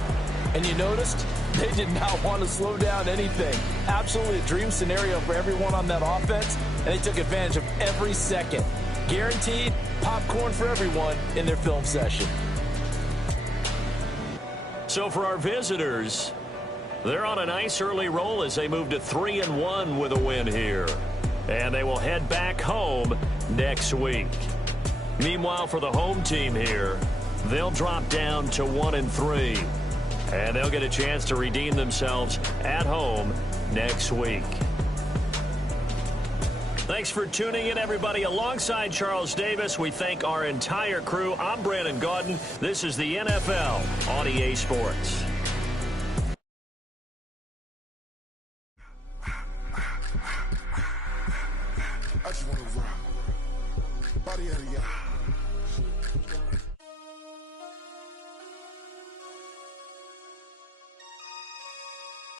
and you noticed they did not want to slow down anything. Absolutely a dream scenario for everyone on that offense, and they took advantage of every second. Guaranteed popcorn for everyone in their film session. So for our visitors, they're on a nice early roll as they move to 3-1 with a win here. And they will head back home next week. Meanwhile, for the home team here, they'll drop down to 1-3. And they'll get a chance to redeem themselves at home next week. Thanks for tuning in, everybody. Alongside Charles Davis, we thank our entire crew. I'm Brandon Gaudin. This is the NFL on EA Sports.